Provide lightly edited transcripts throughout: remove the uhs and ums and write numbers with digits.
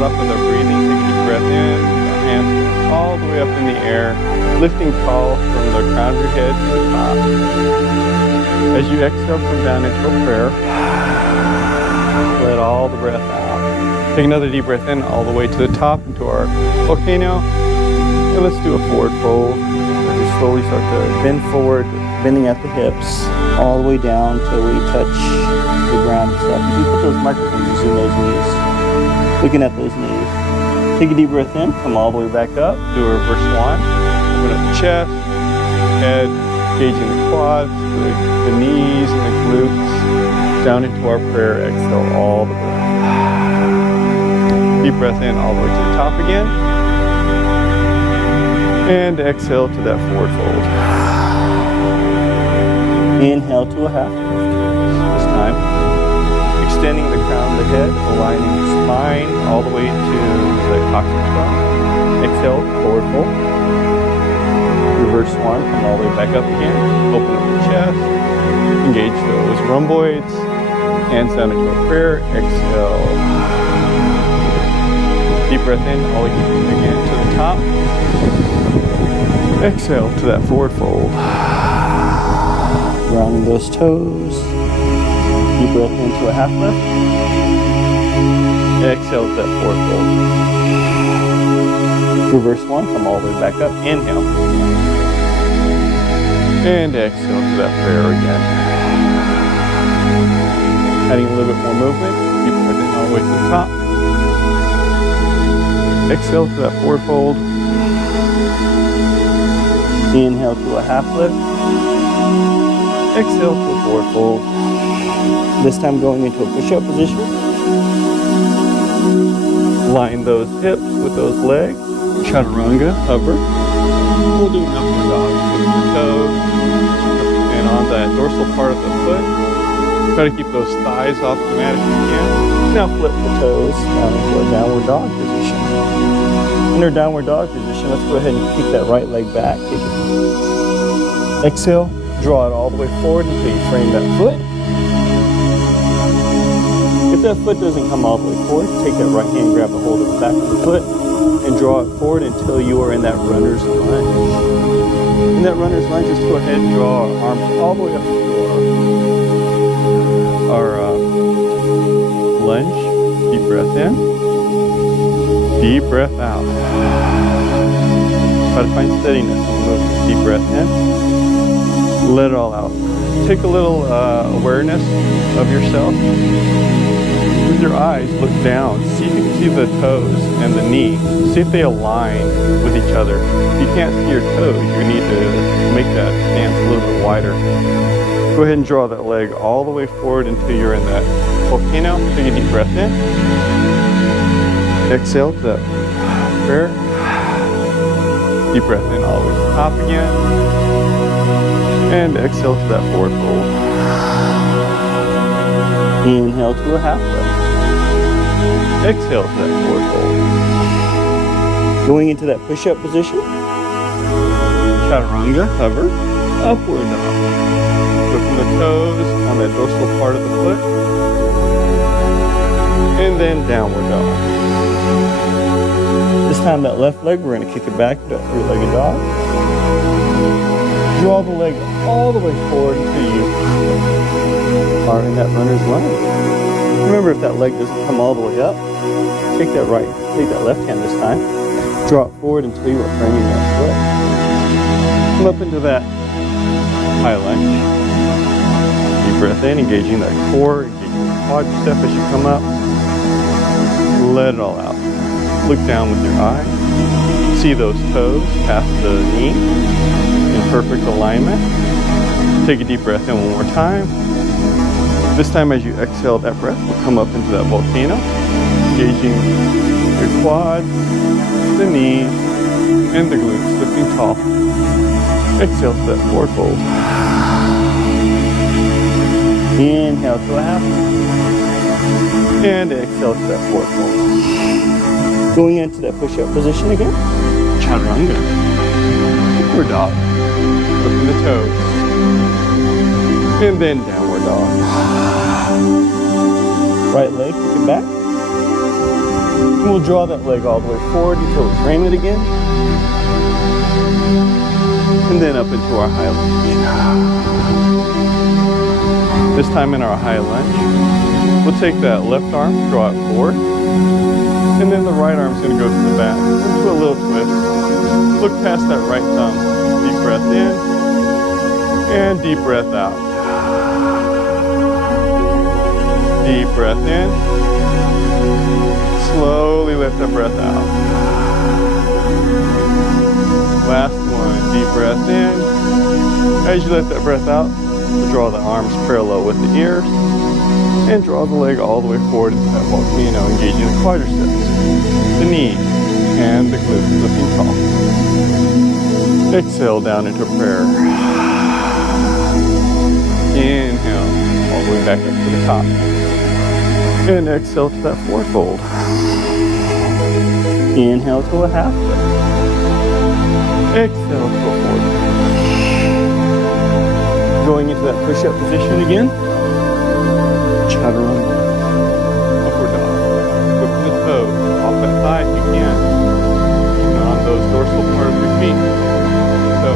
start off with our breathing. Take a deep breath in, our hands all the way up in the air, lifting tall from the crown of your head to the top. As you exhale, come down into a prayer. Let all the breath out. Take another deep breath in all the way to the top into our volcano. And let's do a forward fold. As we slowly start to bend forward, bending at the hips, all the way down till we touch the ground and stuff. If you put those microphones in those knees, looking at those knees. Take a deep breath in, come all the way back up, do a reverse swan. Open up the chest, head, engaging the quads, the knees and the glutes. Down into our prayer, exhale all the breath. Deep breath in all the way to the top again. And exhale to that forward fold. Inhale to a half lift. This time, extending the crown of the head, aligning the spine all the way to the coccyx bone. Exhale, forward fold. Reverse swan, come all the way back up again. Open up the chest, engage those rhomboids. Hands down into a prayer. Exhale. Deep breath in, all the way again to the top. Exhale to that forward fold. Rounding those toes. Deep breath into a half lift. Exhale to that forward fold. Reverse one, come all the way back up. Inhale. And exhale to that prayer again. Adding a little bit more movement. Deep breath in all the way to the top. Exhale to that forward fold. Inhale to a half lift. Exhale to a forward fold. This time going into a push-up position. Line those hips with those legs. Chaturanga, hover. We'll do an upward dog with the toes. And on that dorsal part of the foot, try to keep those thighs off the mat if you can. Now flip the toes down into a downward dog position. In our downward dog position, let's go ahead and kick that right leg back. Exhale, draw it all the way forward until you frame that foot. If that foot doesn't come all the way forward, take that right hand, grab a hold of the back of the foot, and draw it forward until you are in that runner's lunge. In that runner's lunge, just go ahead and draw our arms all the way up to our lunge. Deep breath in, deep breath out. Try to find steadiness in the movement. Deep breath in, let it all out. Take a little awareness of yourself. With your eyes, look down. See if you can see the toes and the knee. See if they align with each other. If you can't see your toes, you need to make that stance a little bit wider. Go ahead and draw that leg all the way forward until you're in that volcano. Take a deep breath in. Exhale to that prayer. Deep breath in all the way to the top again. And exhale to that forward fold. Inhale to a half lift. Exhale to that forward fold. Going into that push-up position. Chaturanga, hover, upward dog. Lifting the toes on that dorsal part of the foot. And then downward dog. This time that left leg, we're going to kick it back to a three-legged dog. Draw the leg all the way forward until you are in that runner's lunge. Remember, if that leg doesn't come all the way up, take that left hand this time. Draw it forward until you are framing that foot. Come up into that high lunge. Deep breath in, engaging that core, engaging the quadricep as you come up. Let it all out. Look down with your eye. See those toes past the knee in perfect alignment. Take a deep breath in one more time. This time as you exhale that breath, we'll come up into that volcano, engaging your quads, the knees, and the glutes, lifting tall. Exhale to that forward fold. Inhale to a half lift. And exhale to that forward fold. Going into that push-up position again. Chaturanga. Upward dog. Lifting the toes. And then downward dog. Right leg, kick it back. And we'll draw that leg all the way forward until we frame it again. And then up into our high lunge. This time in our high lunge, we'll take that left arm, draw it forward. And then the right arm's gonna go to the back, into a little twist. Look past that right thumb. Deep breath in, and deep breath out. Deep breath in. Slowly let that breath out. Last one, deep breath in. As you let that breath out, draw the arms parallel with the ears. And draw the leg all the way forward into that volcano, engaging the quadriceps, the knees, and the glutes, lifting tall. Exhale down into prayer. Inhale, all the way back up to the top. And exhale to that fourfold. Inhale to a half lift. Exhale to a fourth. Going into that push-up position again. Chaturanga. Upward dog. Hook the toes off that thigh if you can. On those dorsal part of your feet. So.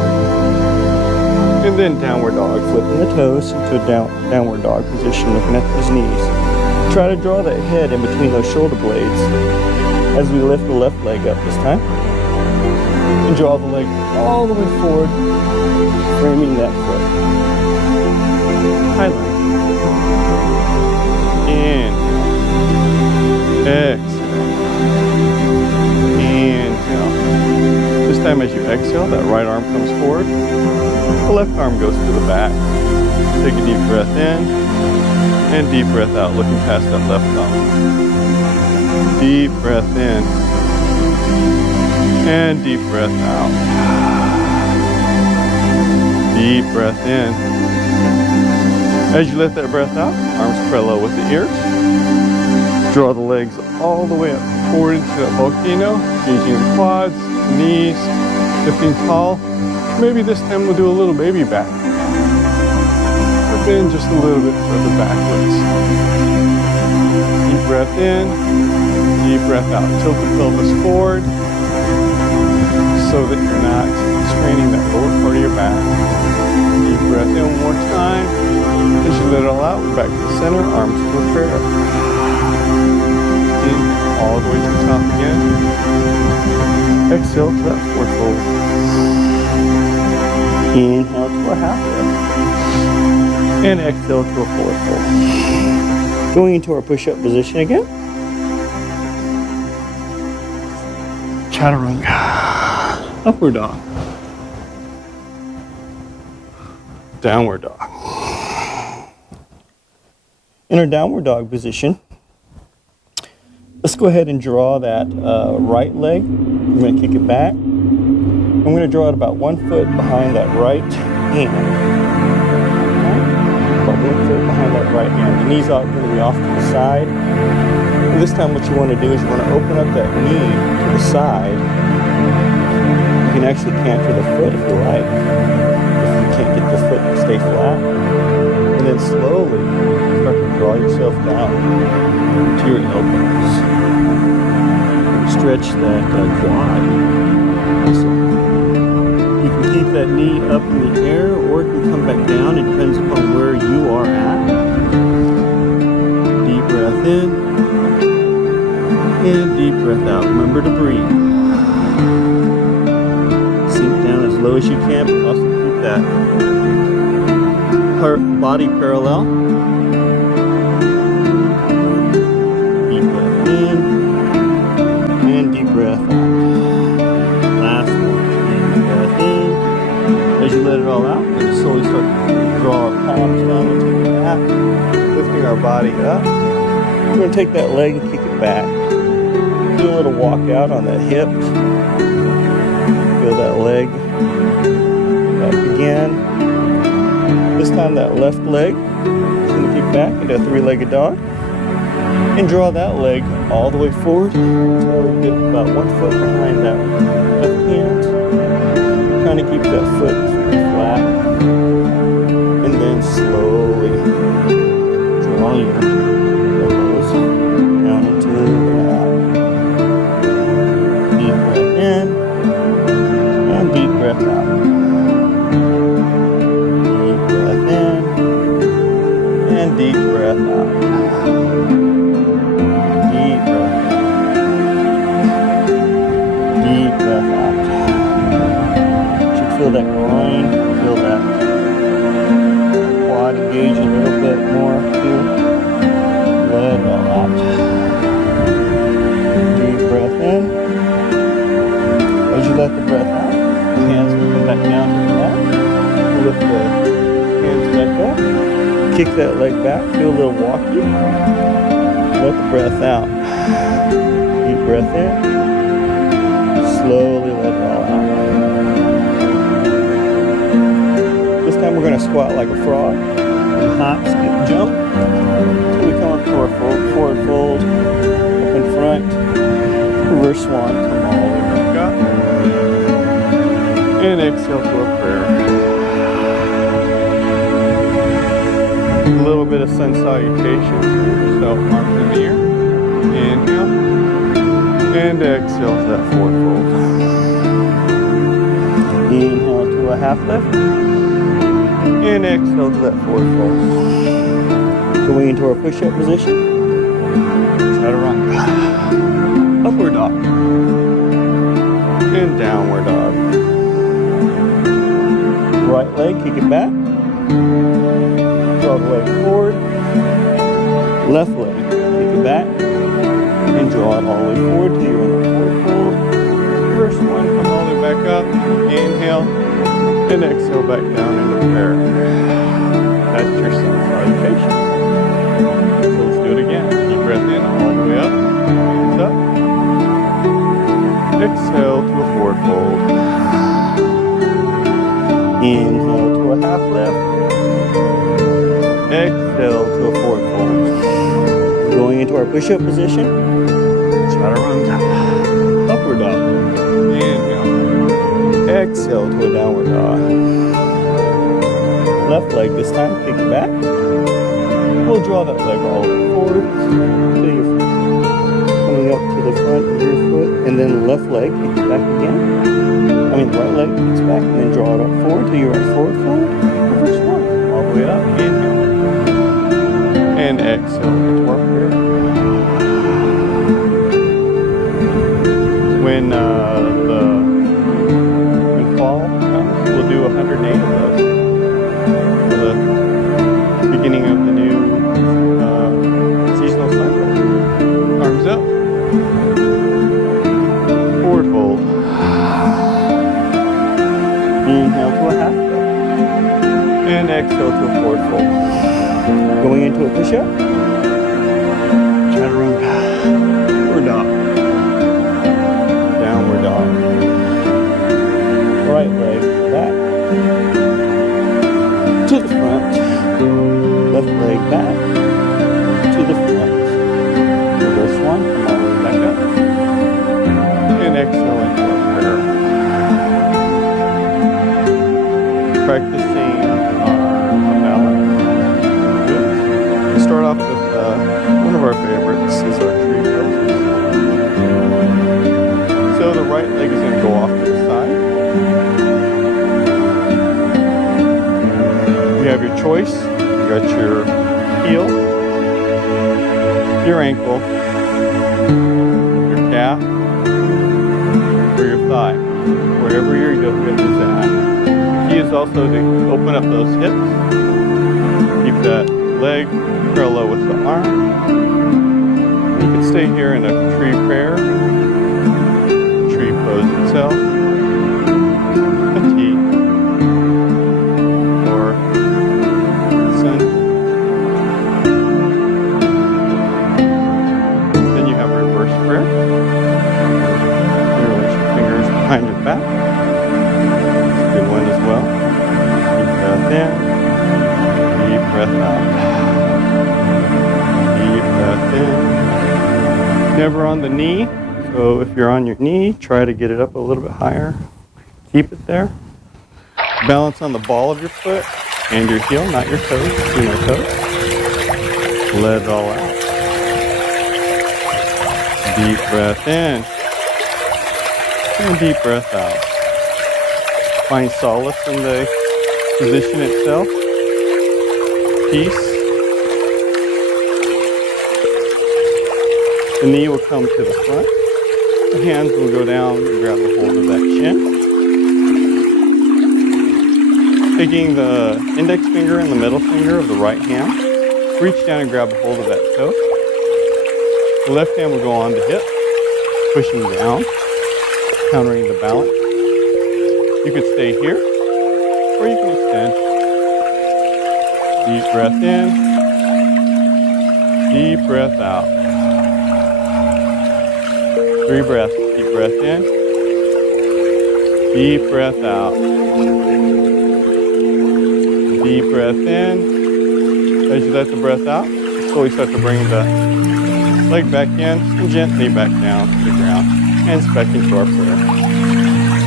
And then downward dog. Flipping the toes into a downward dog position, looking at those knees. Try to draw that head in between those shoulder blades as we lift the left leg up this time. And draw the leg all the way forward, framing that foot. High leg. Inhale. Exhale. Inhale. This time as you exhale, that right arm comes forward. The left arm goes to the back. Take a deep breath in. And deep breath out, looking past that left thumb. Deep breath in. And deep breath out. Deep breath in. As you let that breath out, arms parallel with the ears. Draw the legs all the way up forward into that volcano, engaging the quads, knees, lifting tall. Maybe this time we'll do a little baby back. In just a little bit further backwards. Deep breath in, deep breath out. Tilt the pelvis forward so that you're not straining that lower part of your back. Deep breath in one more time. As you let it all out, back to the center, arms to a prayer. In, all the way to the top again. Exhale to that fourfold. Inhale to a half lift. And exhale to a forward fold. Going into our push-up position again. Chaturanga. Upward dog. Downward dog. In our downward dog position, let's go ahead and draw that right leg. I'm going to kick it back. I'm going to draw it about 1 foot behind that right hand. About 1 foot behind that right hand. The knees are going to be off to the side. And this time what you want to do is you want to open up that knee to the side. You can actually canter the foot if you like. If you can't get the foot to stay flat. And then slowly start to draw yourself down to your elbows. Stretch that quad muscle. You can keep that knee up in the air or it can come back down. It depends upon where you are at. Deep breath in and deep breath out. Remember to breathe. Sink down as low as you can, but also keep that body parallel. Deep breath in and deep breath out. Last one. Deep breath in. As you let it all out, we're going to slowly start to draw our palms down into the mat, lifting our body up. We're going to take that leg and kick it back. Do a little walk out on that hip. Feel that leg back again. This time that left leg is going to kick back into a three-legged dog. And draw that leg all the way forward until we get about 1 foot behind that left hand. Trying to keep that foot flat. And then slowly draw your elbows down into the mat. Deep breath in. Deep breath out. You should feel that groin, feel that quad engage a little bit more too. Let it all out. Deep breath in. As you let the breath out, the hands will come back down to the mat. Lift the hands back up. Kick that leg back. Do a little walkie. Let the breath out. Deep breath in. Slowly let it all out. This time we're going to squat like a frog. And hop, skip, jump. Until we come up to our forward fold. Up in front. Reverse swan. Come all the way back up. And exhale to a prayer. A little bit of sun salutations. So arms in the air. Inhale. And exhale to that forward fold. Inhale to a half lift. And exhale to that forward fold. Going into our push-up position. Chaturanga. Upward dog. And downward dog. Right leg, kick it back. Draw the leg forward. Left leg, kick it back. And draw it all the way forward till you're in the forward fold. First one, come all the way back up. Inhale. And exhale back down into prayer. That's your sun salutation. So let's do it again. Deep breath in, all the way up. Hands up. Exhale to a forward fold. Inhale to a half lift. Exhale to a forward fold. Going into our push-up position. Chaturanga. Upward dog. Inhale. Exhale to a downward dog. Left leg this time. Kick it back. We'll draw that leg all the way forward until you're coming up to the front of your foot. And then left leg kicks back again. The right leg kicks back and then draw it up forward till you're at forward fold. Reverse one. All the way up. Inhale. And exhale into our prayer. When fall comes, we'll do 108 of those. For the beginning of the new seasonal cycle. Arms up. Forward fold. Inhale to a half lift. And exhale to a forward fold. Going into a push-up. Chaturanga. Upward dog. Downward dog. Right leg back. To the front. Left leg back. To the front. Reverse one. Come all the way back up. And exhale into our prayer. Practicing our balance. Good. We start off with one of our favorites is our tree poses. So the right leg is going to go off to the side. You have your choice. You got your heel, your ankle, your calf, or your thigh. Wherever your yoga is at. Key is also to open up those hips. Keep that leg parallel with the arm. You can stay here in a tree prayer, tree pose itself, a T, or sun. Then you have a reverse prayer. You release your fingers behind your back. Good one as well. Deep breath in. Deep breath out. Deep breath in. Never on the knee. So if you're on your knee, try to get it up a little bit higher. Keep it there. Balance on the ball of your foot and your heel, not your toes. Between your toes. Let it all out. Deep breath in. And deep breath out. Find solace in the position itself. Peace. The knee will come to the front. The hands will go down and grab a hold of that shin. Taking the index finger and the middle finger of the right hand, reach down and grab a hold of that toe. The left hand will go on the hip, pushing down, countering the balance. You could stay here, or you can extend. Deep breath in, deep breath out. 3 breaths. Deep breath in, deep breath out. Deep breath in. As you let the breath out, slowly start to bring the leg back in and gently back down to the ground. Hands back into our prayer.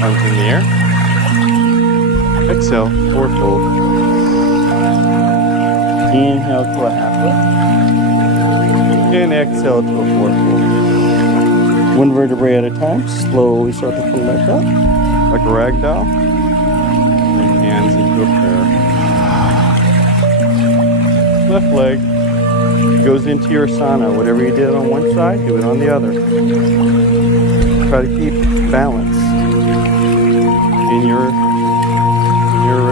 Arms in the air. Exhale, forward fold. Inhale to a half lift. And exhale to a forward fold. 1 vertebrae at a time. Slowly start to come back up like a rag doll. And hands into a prayer. Left leg goes into your asana. Whatever you did on one side, do it on the other. Try to keep balance in your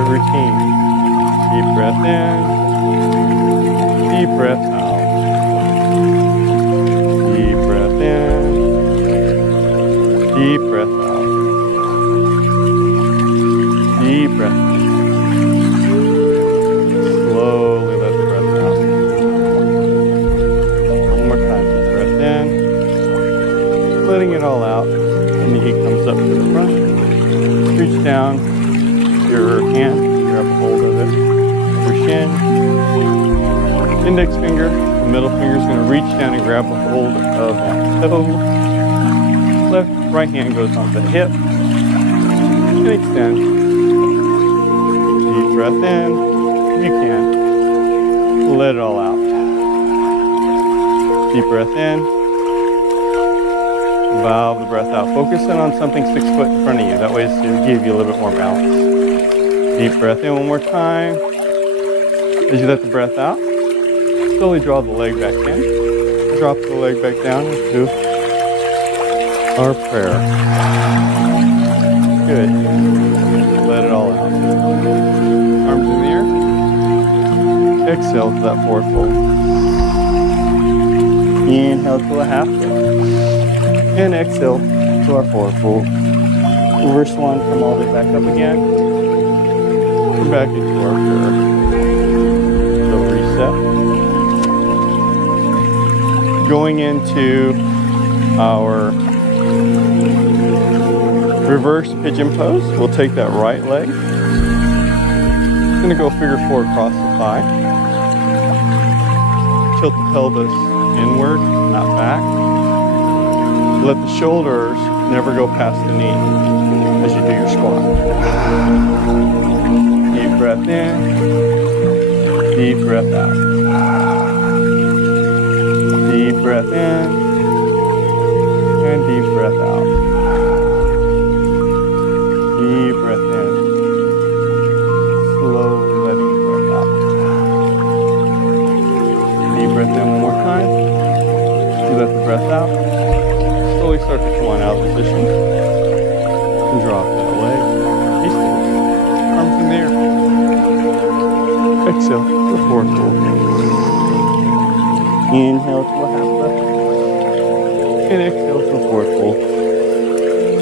routine. Deep breath in, deep breath out. Deep breath in, deep breath out. Deep breath in. Slowly let the breath out. One more time. Deep breath in. Letting it all out. And the heat comes up to the front. Reach down your hand. Grab a hold of it. Your shin. Index finger. The middle finger is going to reach down and grab a hold of that toe. Right hand goes on the hip. And extend. Deep breath in. You can. Let it all out. Deep breath in. Valve the breath out. Focus in on something 6 foot in front of you. That way it'll give you a little bit more balance. Deep breath in one more time. As you let the breath out, slowly draw the leg back in. Drop the leg back down into our prayer. Good. Let it all out. Arms in the air. Exhale to that forward fold. Inhale to a half lift. And exhale to our forward fold. Reverse one, come all the way back up again. And back into our prayer. So reset. Going into our reverse pigeon pose. We'll take that right leg. It's going to go figure 4 across the thigh. Tilt the pelvis inward, not back. Let the shoulders never go past the knee as you do your squat. Deep breath in, deep breath out. Deep breath in, and deep breath out. Deep breath in. Slowly letting the breath out. Deep breath in one more time. You let the breath out. Slowly start to come on out of position. And drop that leg. Be still. Arms in the air. Exhale to a forward fold. Inhale to a half lift. And exhale to a forward fold.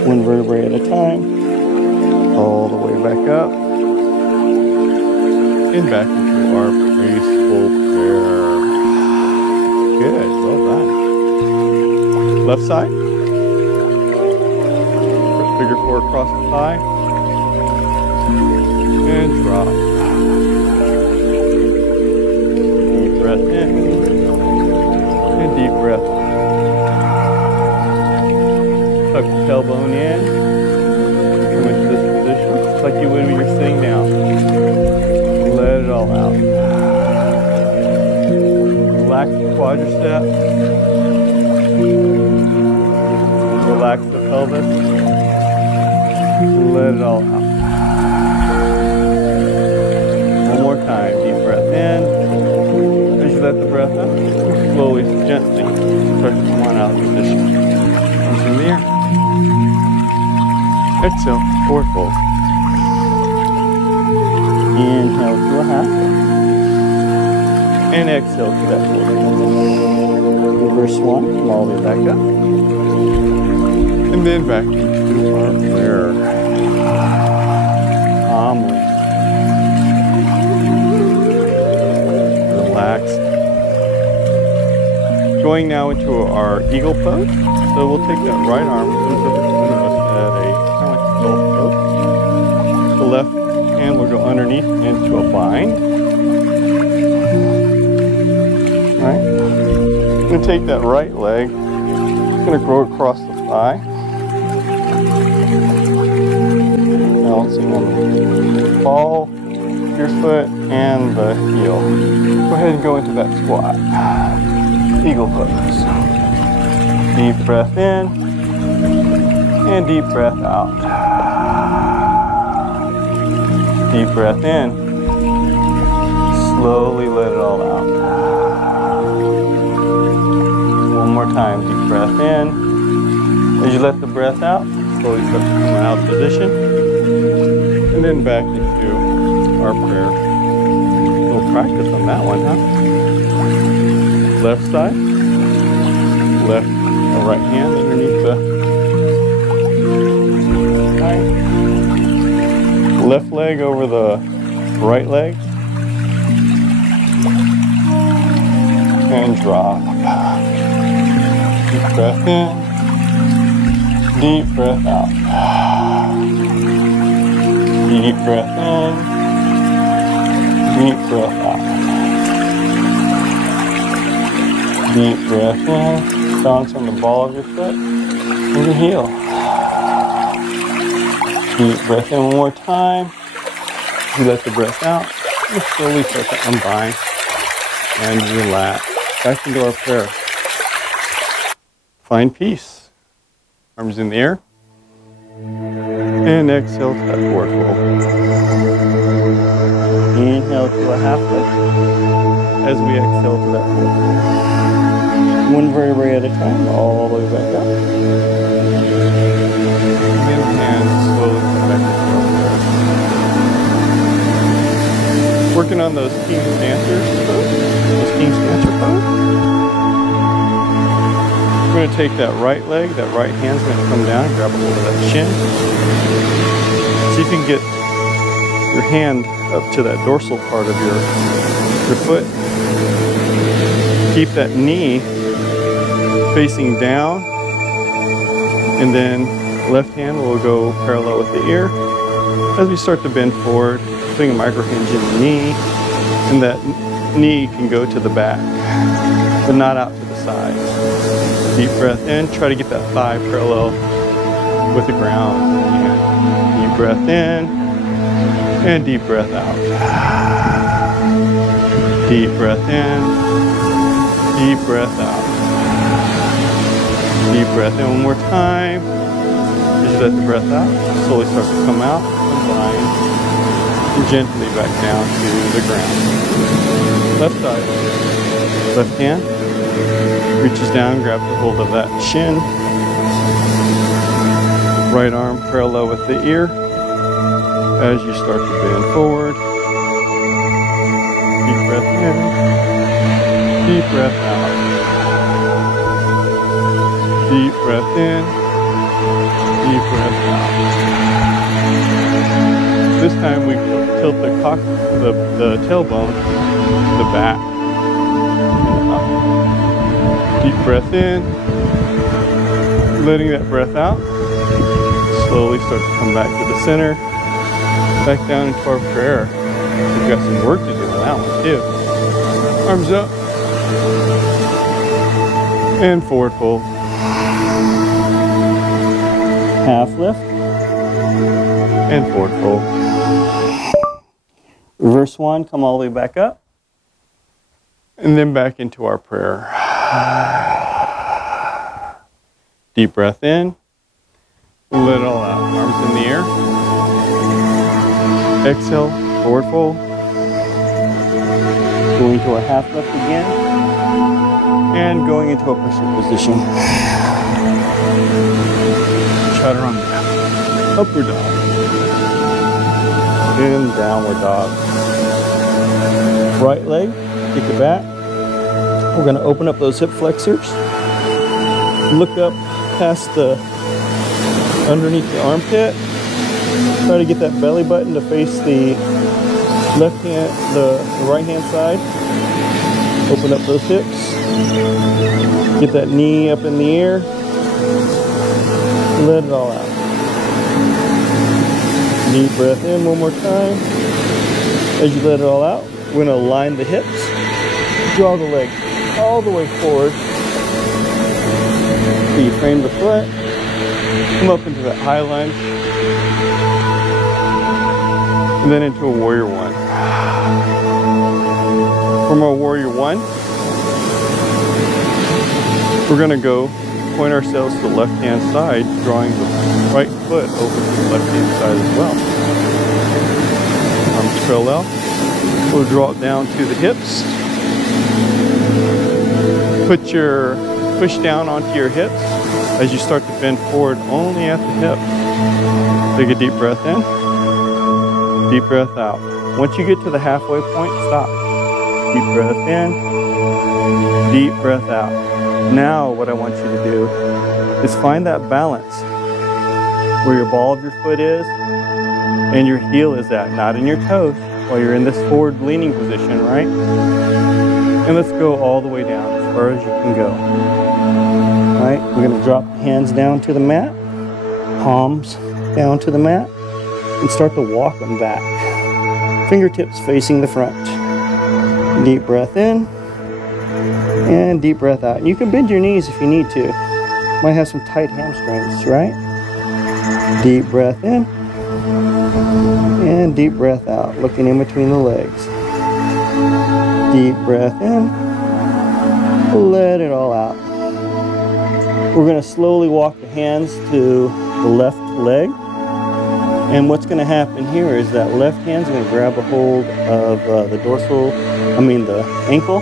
1 vertebrae at a time. All the way back up. And back into our graceful prayer. Good. Well done. Left side. Figure 4 across the thigh. And drop. Deep breath in. And deep breath out. Tuck the tailbone in. Come into this position, just like you would when you're sitting down. Let it all out. Relax the quadricep. Relax the pelvis. Let it all out. One more time. Deep breath in. As you let the breath out, slowly, gently start to come on out out of position. Arms in the air. Exhale, forward fold. Inhale to a half lift. And exhale to that forward fold. Reverse one, come all the way back up. And then back into our prayer. Calmly. Relaxed. Going now into our eagle pose. So we'll take that right arm into between of us at a kind of like a golf pose. The left hand will go underneath into a bind. All right. I'm going to take that right leg. I'm going to go across the thigh. Balancing on the ball, your foot, and the heel. Go ahead and go into that squat. Eagle pose. Deep breath in and deep breath out. Deep breath in. Slowly let it all out. One more time. Deep breath in. As you let the breath out, slowly start to come out of position. And then back into our prayer. A little practice on that one, huh? Left side. Left or right hand underneath the thigh. Left leg over the right leg. And drop. Deep breath in. Deep breath out. Deep breath in. Deep breath out. Deep breath in. Balance on the ball of your foot and your heel. Deep breath in one more time. You let the breath out. You slowly start to unbind and relax. Back into our prayer. Find peace. Arms in the air. And exhale to that forward fold. Inhale to a half lift. As we exhale to that forward fold. One vertebrae at a time, all the way back up. And hands slowly come back into our prayer. Working on those king dancers pose. Those king's dancer pose. We're going to take that right leg, that right hand's going to come down and grab a hold of that shin. See if you can get your hand up to that dorsal part of your foot. Keep that knee facing down, and then left hand will go parallel with the ear. As we start to bend forward, putting a micro hinge in the knee, and that knee can go to the back, but not out to the side. Deep breath in, try to get that thigh parallel with the ground. And deep breath in, and deep breath out. Deep breath in, deep breath out. Deep breath in one more time. As you let the breath out, slowly start to come out, unbind, and gently back down to the ground. Left side. Left hand reaches down, grabs a hold of that shin. Right arm parallel with the ear. As you start to bend forward. Deep breath in. Deep breath out. Deep breath in, deep breath out. This time we tilt the tailbone to the back and up. Deep breath in, letting that breath out. Slowly start to come back to the center, back down into our prayer. We've got some work to do on that one too. Arms up and forward fold. Half lift and forward fold. Reverse one, come all the way back up. And then back into our prayer. Deep breath in. Let it all out. Arms in the air. Exhale, forward fold. Going to a half lift again. And going into a push-up position. Chaturanga. Upward dog. And downward dog. Right leg, kick it back. We're going to open up those hip flexors. Look up past the underneath the armpit. Try to get that belly button to face the left hand, the right hand side. Open up those hips. Get that knee up in the air. Let it all out. Deep breath in one more time. As you let it all out, we're going to align the hips. Draw the leg all the way forward. So you frame the foot. Come up into that high lunge. And then into a warrior one. From our warrior one, we're going to go point ourselves to the left hand side, drawing the right foot over to the left hand side as well. Arms parallel. We'll draw it down to the hips. Put your push down onto your hips as you start to bend forward only at the hip. Take a deep breath in, deep breath out. Once you get to the halfway point, stop. Deep breath in, deep breath out. Now what I want you to do is find that balance where your ball of your foot is and your heel is at, not in your toes, while you're in this forward leaning position, right? And let's go all the way down as far as you can go. All right, we're going to drop hands down to the mat, palms down to the mat, and start to walk them back. Fingertips facing the front. Deep breath in, and deep breath out. You can bend your knees if you need to. Might have some tight hamstrings, right? Deep breath in, and deep breath out, looking in between the legs. Deep breath in, let it all out. We're going to slowly walk the hands to the left leg. And what's going to happen here is that left hand's going to grab a hold of the ankle.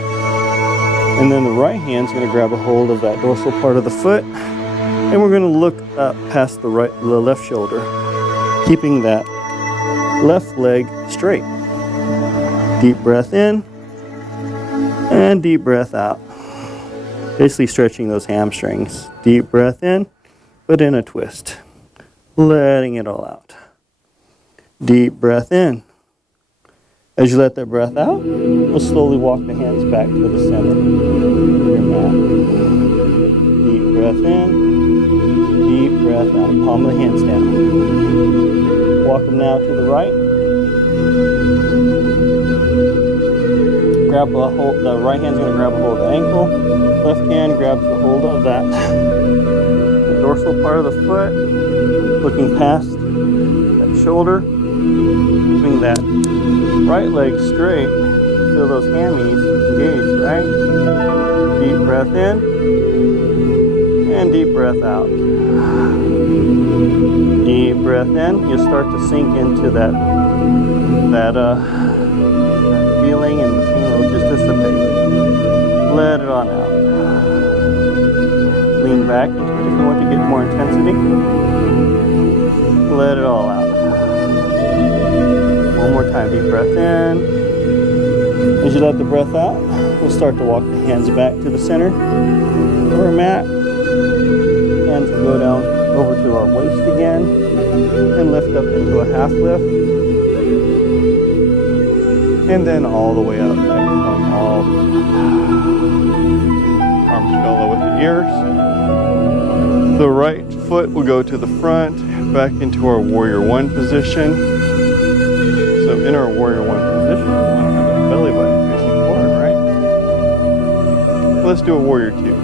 And then the right hand's going to grab a hold of that dorsal part of the foot. And we're going to look up past the left shoulder, keeping that left leg straight. Deep breath in and deep breath out. Basically stretching those hamstrings. Deep breath in, but in a twist. Letting it all out. Deep breath in. As you let that breath out, we'll slowly walk the hands back to the center of your mat. Deep breath in, deep breath out. Palm of the hands down. Walk them now to the right. Grab a hold. The right hand's going to grab a hold of the ankle. Left hand grabs a hold of that. The dorsal part of the foot, looking past that shoulder. Keeping that right leg straight. Feel those hammies engaged, right? Deep breath in and deep breath out. Deep breath in. You'll start to sink into that feeling, and the pain will just dissipate. Let it on out. Lean back into a different one to get more intensity. Let it all out. One more time, deep breath in. As you let the breath out, we'll start to walk the hands back to the center of our mat. Hands will go down over to our waist again and lift up into a half lift. And then all the way up, exhaling all the way up. Arms parallel with the ears. The right foot will go to the front, back into our warrior one position. So in our warrior one position, we want to have that belly button facing forward, right? Let's do a warrior two.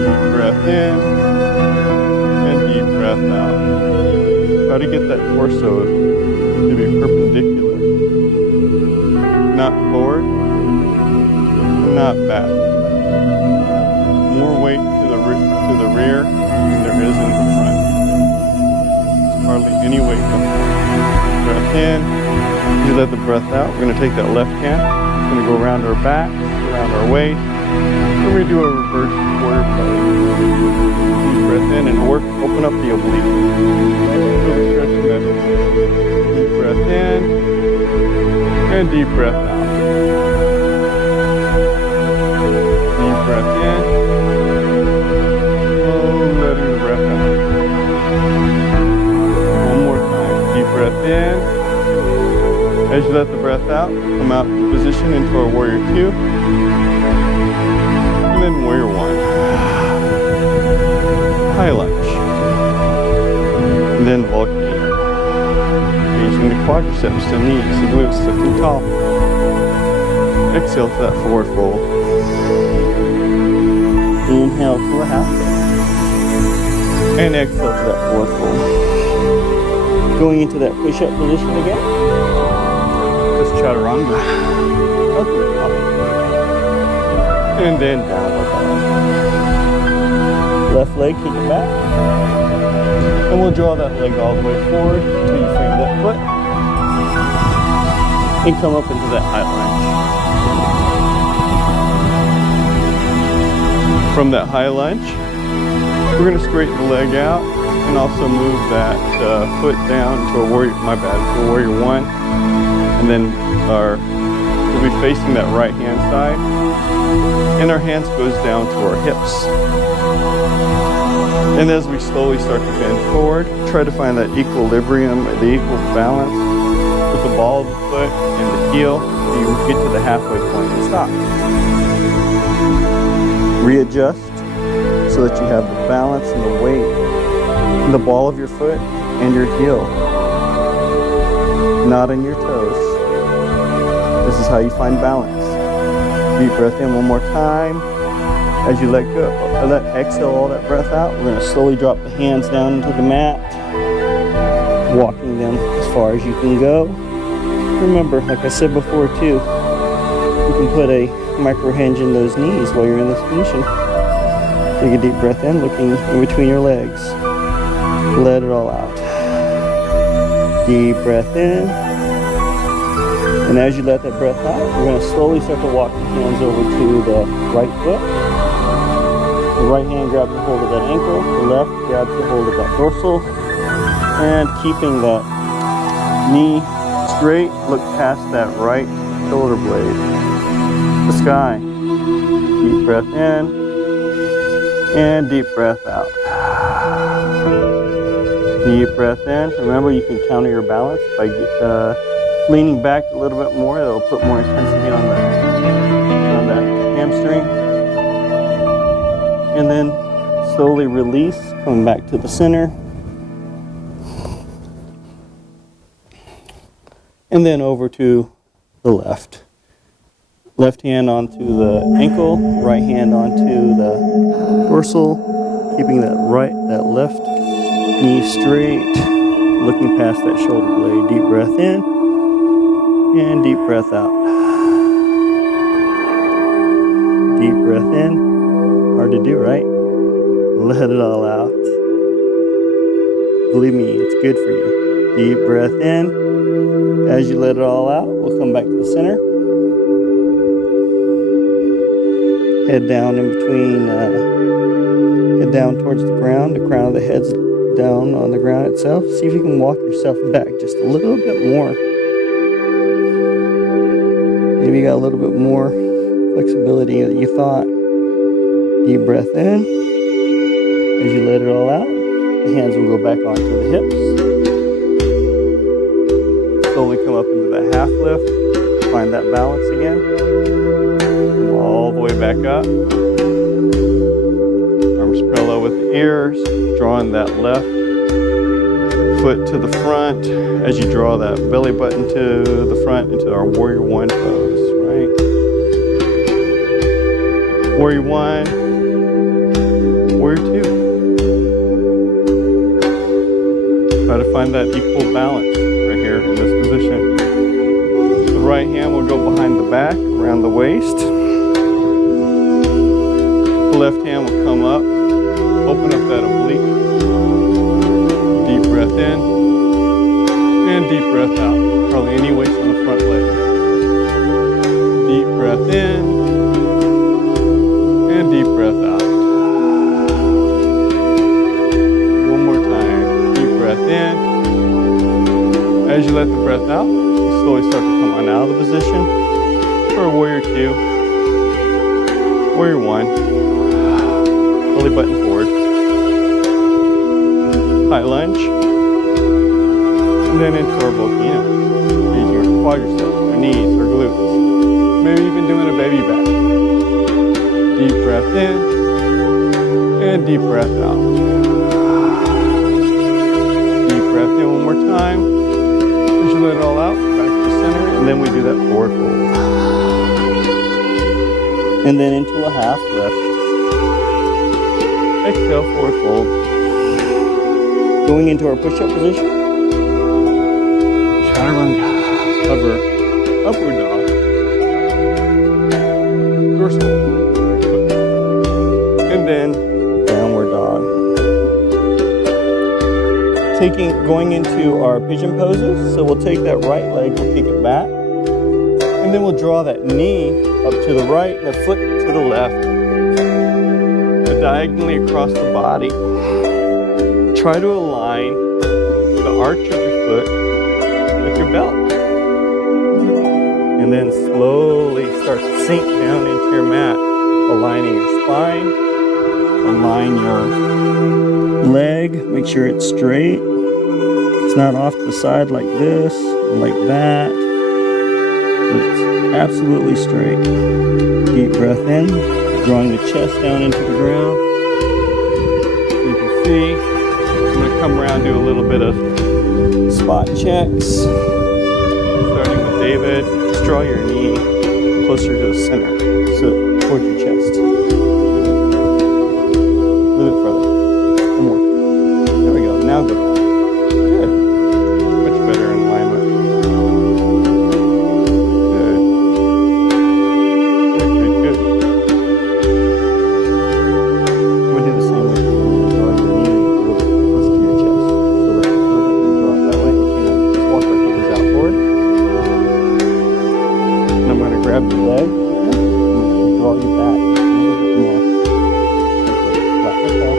Deep breath in and deep breath out. Try to get that torso to be perpendicular, not forward, not back. More weight to the rear than there is in the front. There's hardly any weight up there. Breath in. You let the breath out. We're going to take that left hand. We're going to go around our back, around our waist. Then we do a reverse warrior pose. Deep breath in and open up the oblique. Really stretching that oblique. Deep breath in and deep breath out. Deep breath in. Oh, letting the breath out. One more time. Deep breath in. As you let the breath out, come out to position into our warrior 2. And then warrior 1. High lunge. And then volcano. Engaging the quadriceps, the knees, the glutes, lifting tall. Exhale to that forward fold. Inhale to a half fold. And exhale to that forward fold. Going into that push-up position again. Chaturanga. And then downward dog. Left leg, kick it back. And we'll draw that leg all the way forward until you frame that foot. And come up into that high lunge. From that high lunge, we're going to straighten the leg out and also move that foot down to a warrior, to a warrior 1. And then we'll be facing that right hand side, and our hands goes down to our hips. And as we slowly start to bend forward, try to find that equilibrium, the equal balance with the ball of the foot and the heel. And you get to the halfway point and stop. Readjust so that you have the balance and the weight in the ball of your foot and your heel, not in your toes. This is how you find balance. Deep breath in one more time. As you let go, exhale all that breath out, we're going to slowly drop the hands down into the mat, walking them as far as you can go. Remember, like I said before too, you can put a micro hinge in those knees while you're in this position. Take a deep breath in, looking in between your legs. Let it all out. Deep breath in. And as you let that breath out, we're going to slowly start to walk the hands over to the right foot. The right hand grabs a hold of that ankle, the left grabs a hold of that dorsal. And keeping that knee straight, look past that right shoulder blade. The sky. Deep breath in and deep breath out. Deep breath in. Remember, you can counter your balance by leaning back a little bit more. It'll put more intensity on that hamstring. And then slowly release, coming back to the center. And then over to the left. Left hand onto the ankle, right hand onto the dorsal, keeping that left knee straight, looking past that shoulder blade. Deep breath in and deep breath out. Deep breath in, hard to do, right? Let it all out. Believe me, it's good for you. Deep breath in. As you let it all out, we'll come back to the center. Head down in between, head down towards the ground. The crown of the head's down on the ground itself. See if you can walk yourself back just a little bit more. Maybe you got a little bit more flexibility than you thought. Deep breath in. As you let it all out, the hands will go back onto the hips. Slowly come up into that half lift. Find that balance again. Come all the way back up. Arms parallel with the ears. Drawing that left foot to the front. As you draw that belly button to the front into our warrior 1 pose, right? Warrior 1. Warrior 2. Try to find that equal balance right here in this position. The right hand will go behind the back, around the waist. The left hand will come up, open up that oblique. Deep breath in and deep breath out. Probably any weight on the front leg. Deep breath in let the breath out, you slowly start to come on out of the position for a warrior 2, warrior 1, belly button forward, high lunge, and then into our volcano. Using our quadriceps, our knees, our glutes, maybe even doing a baby back. Deep breath in, and deep breath out. Deep breath in one more time. As you let it all out, back to the center, and then we do that forward fold. And then into a half lift. Exhale, forward fold. Going into our push-up position. Chaturanga. Hover. Upward dog. Dorsal. And then downward dog. Going into our pigeon poses. So we'll take that right leg, we'll kick it back. And then we'll draw that knee up to the right and the foot to the left. So diagonally across the body. Try to align the arch of your foot with your belt. And then slowly start to sink down into your mat, aligning your spine, align your leg, make sure it's straight. It's not off to the side like this or like that. It's absolutely straight. Deep breath in, drawing the chest down into the ground. You can see, I'm going to come around and do a little bit of spot checks. Starting with David, just draw your knee closer to the center, so towards your chest. A little bit further. One more. There we go. Now go down. Good. Much better in alignment. Good. Good, good, good. We'll do the same with you. Draw your knee a little bit closer to your chest. So let's draw it that way. Just walk our hands out forward. And I'm going to grab your leg. I'm going to draw you back a little bit more. Flat your tail.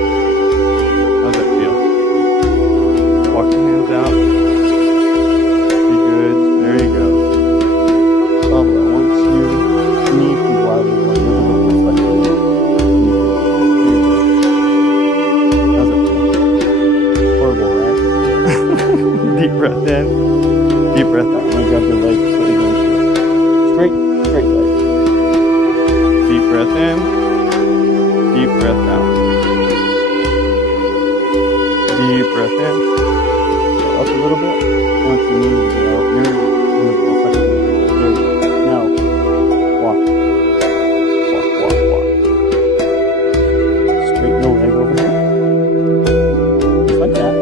How's that feel? Walk your hands out. Be good. There you go. Probably I want you knee to wildly one. How's that feel? Horrible, right? Deep breath in. Deep breath out. I'm going to grab your leg so you go into it. Straight leg. Deep breath in. Deep breath out. Deep breath in. So up a little bit. Once you need to go, you're going to go flexible. There you go. Now, walk. Walk, walk, walk. Straighten the leg over here. Just like that.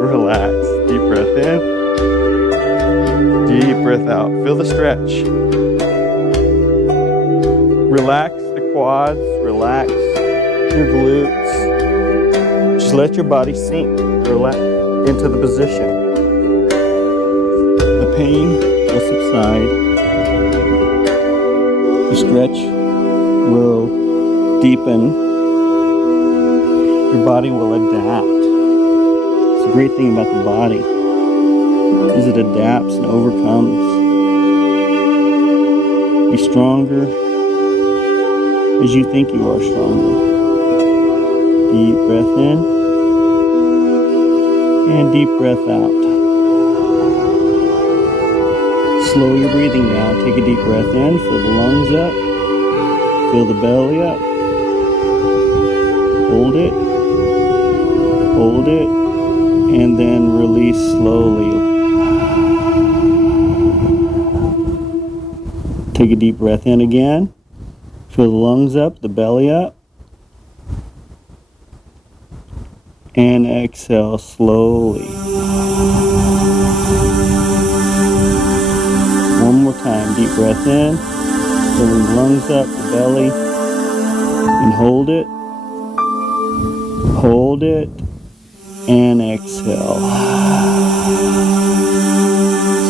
Relax. Deep breath in. Deep breath out. Feel the stretch. Relax the quads. Relax your glutes. Just let your body sink. Relax into the position. The pain will subside. The stretch will deepen. Your body will adapt. It's a great thing about the body. As it adapts and overcomes. Be stronger as you think you are stronger. Deep breath in and deep breath out. Slow your breathing now. Take a deep breath in, fill the lungs up, fill the belly up. Hold it, and then release slowly. Take a deep breath in again. Fill the lungs up, the belly up. And exhale slowly. One more time. Deep breath in. Filling the lungs up, the belly. And hold it. Hold it. And exhale.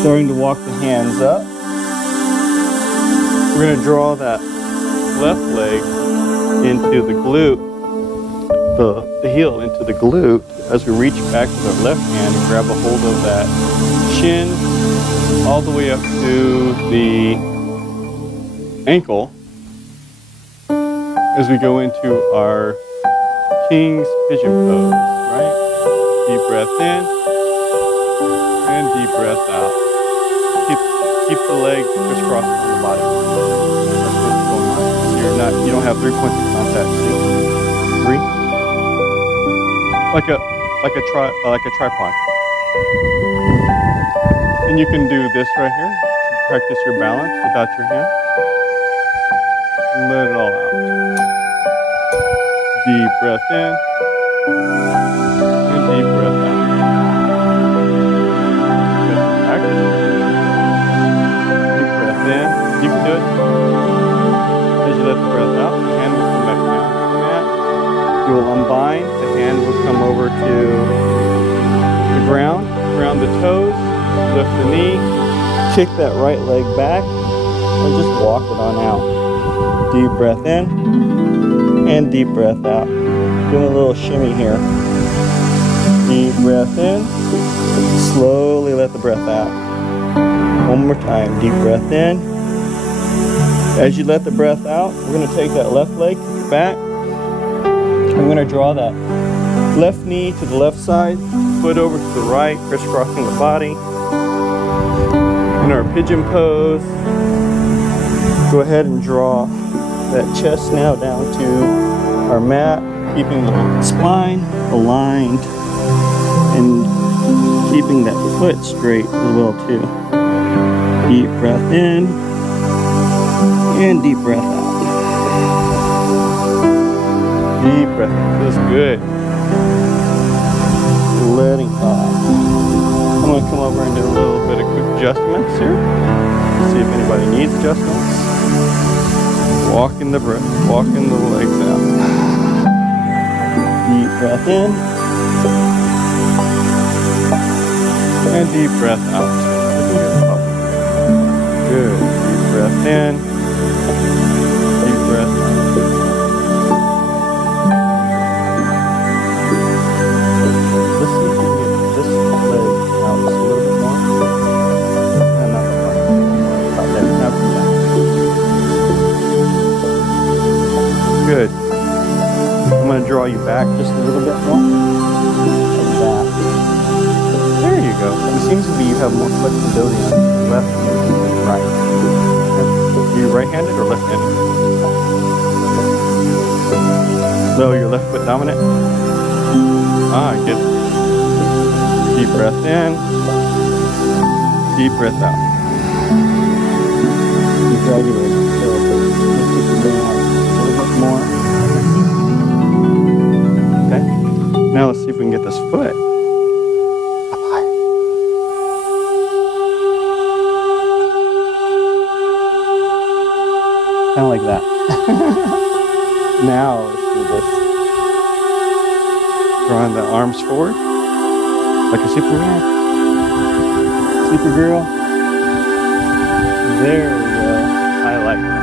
Starting to walk the hands up. We're going to draw that left leg into the glute. the heel into the glute as we reach back with our left hand and grab a hold of that shin all the way up to the ankle as we go into our King's Pigeon pose, right? Deep breath in and deep breath out. Keep the leg crisscrossed on the body. That's what's going on. So you don't have 3 points of contact. See? 3. Like a tripod. And you can do this right here. Practice your balance without your hand. Let it all out. Deep breath in and deep breath out. Practice. Deep breath in. You can do it. As you let the breath out, the hand will come back down to the mat. You will unbind. The hand will come over to the ground. Ground the toes. Lift the knee. Kick that right leg back. And just walk it on out. Deep breath in and deep breath out. Doing a little shimmy here. Deep breath in. Slowly let the breath out. One more time. Deep breath in. As you let the breath out, we're going to take that left leg back. I'm going to draw that left knee to the left side, foot over to the right, crisscrossing the body. In our pigeon pose, go ahead and draw that chest now down to our mat, keeping the spine aligned and keeping that foot straight as well too. Deep breath in and deep breath out. Deep breath in. Feels good. Letting go. I'm going to come over and do a little bit of quick adjustments here. See if anybody needs adjustments. Walking the breath, walking the legs out. Deep breath in. And deep breath out. Good. Deep breath in. Deep breath out. Let's see if we can get this leg out just a little bit more. And not quite. About there. Now from that. Good. I'm going to draw you back just a little bit more. Like that. There you go. It seems to be you have more flexibility on the left than the right. Are you right-handed or left-handed? No, your left foot dominant? Ah, good. Deep breath in. Deep breath out. You graduated. So let's keep it going on a little bit more. Okay. Now let's see if we can get this foot up high. Kind of like that. Now let's do this. Drawing the arms forward. Like a Superman. Supergirl. There we go. I like that.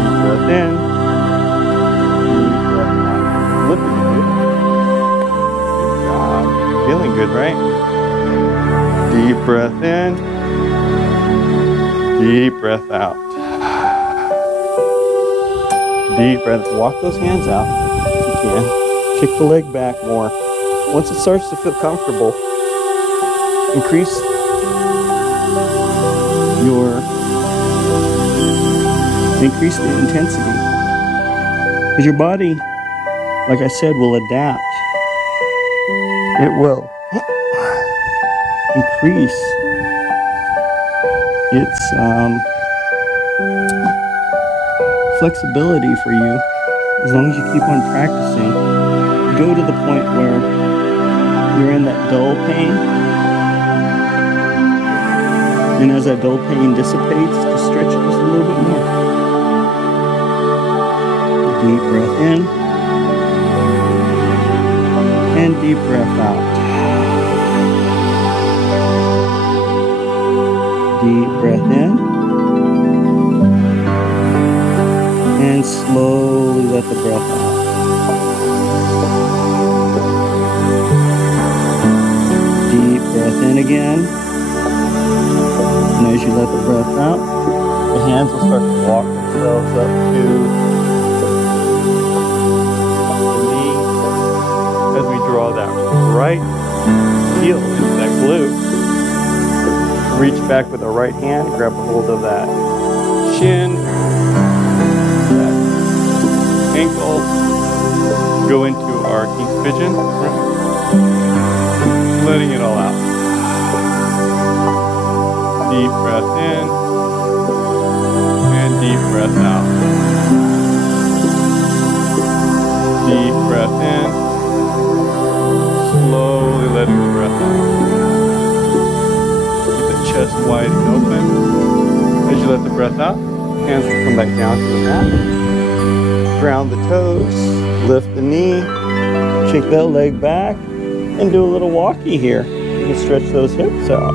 Deep breath in. Deep breath out. Looking good. Good job. Feeling good, right? Deep breath in. Deep breath out. Deep breath. Walk those hands out if you can. Kick the leg back more. Once it starts to feel comfortable, increase the intensity. Because your body, like I said, will adapt. It will increase its flexibility for you as long as you keep on practicing. Go to the point where you're in that dull pain, and as that dull pain dissipates, just stretch it just a little bit more. Deep breath in and deep breath out. Deep breath in and slowly let the breath out. again. And as you let the breath out, the hands will start to walk themselves up to the knee as we draw that right heel into that glute. Reach back with our right hand, grab a hold of that shin, that ankle, go into our king's pigeon, letting it all out. Deep breath in and deep breath out. Deep breath in, slowly letting the breath out. Keep the chest wide and open. As you let the breath out, hands will come back down to the mat. Ground the toes, lift the knee, shake that leg back, and do a little walkie here. You can stretch those hips out.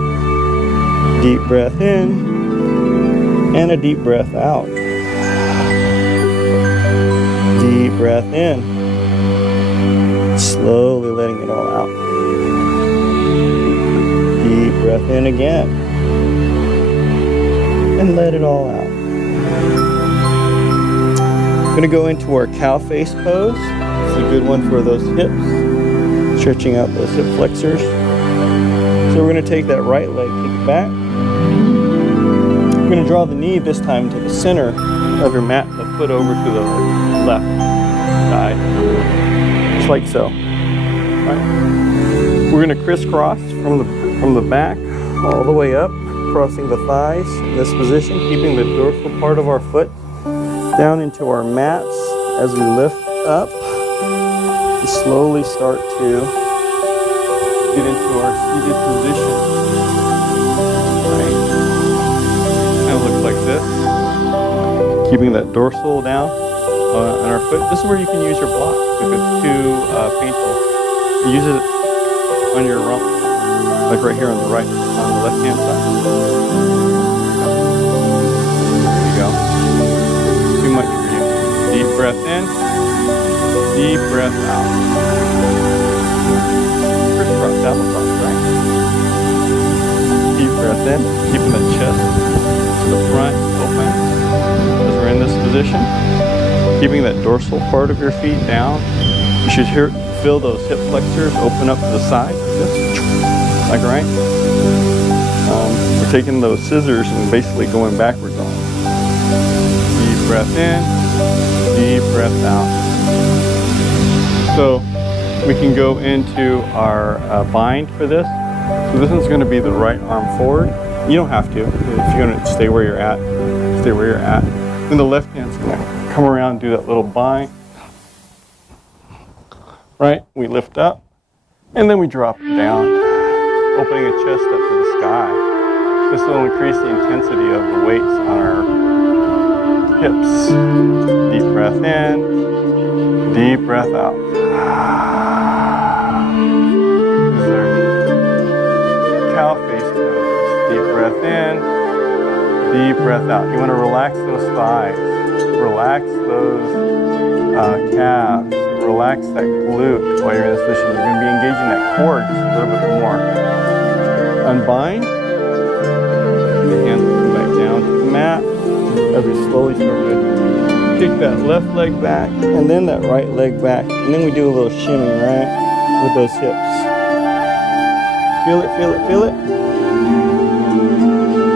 Deep breath in, and a deep breath out. Deep breath in, slowly letting it all out. Deep breath in again, and let it all out. Going to go into our cow face pose. It's a good one for those hips, stretching out those hip flexors. So we're going to take that right leg, kick it back. We're going to draw the knee this time to the center of your mat, the foot over to the left side, just like so. Right. We're going to crisscross from the back all the way up, crossing the thighs in this position, keeping the dorsal part of our foot down into our mats. As we lift up, we slowly start to get into our seated position. Right. Kind of looks like this. Keeping that dorsal down on our foot. This is where you can use your block if it's too painful. Use it on your rump, like right here on the right, on the left hand side. There you go. Too much for you. Deep breath in, deep breath out. Crisscross, double cross, right? Deep breath in, keeping the chest to the front open as we're in this position. Keeping that dorsal part of your feet down. You should feel those hip flexors open up to the side, like this, like right. We're taking those scissors and basically going backwards on them. Deep breath in, deep breath out. So we can go into our bind for this. So this one's going to be the right arm forward. You don't have to. If you're going to stay where you're at, stay where you're at. Then the left hand's going to come around and do that little bind. Right? We lift up, and then we drop it down, opening a chest up to the sky. This will increase the intensity of the weights on our hips. Deep breath in, deep breath out. This is our cow face pose. Deep breath in, deep breath out. You want to relax those thighs, relax those calves, relax that glute while you're in this position. You're going to be engaging that core just a little bit more. Unbind. The hands will come back down to the mat as we slowly start to kick that left leg back and then that right leg back. And then we do a little shimmy, right, with those hips. Feel it, feel it, feel it.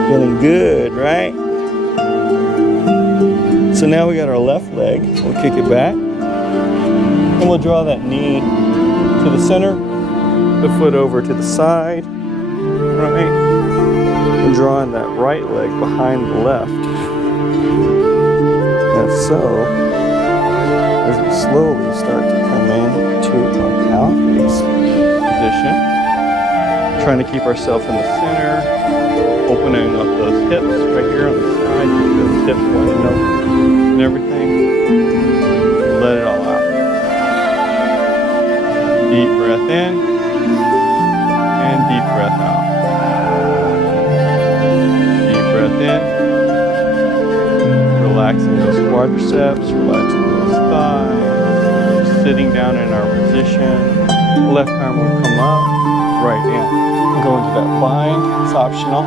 Feeling good, right? So now we got our left leg. We'll kick it back. And we'll draw that knee to the center, the foot over to the side, right? And drawing that right leg behind the left. And so, as we slowly start to come into our cow face position, trying to keep ourselves in the center, opening up those hips right here on the side, those hips winding up and everything. Let it all out. Deep breath in and deep breath out. Deep breath in, relaxing those quadriceps, relaxing those thighs, just sitting down in our position. Left arm will come up, right hand Go into that bind, it's optional.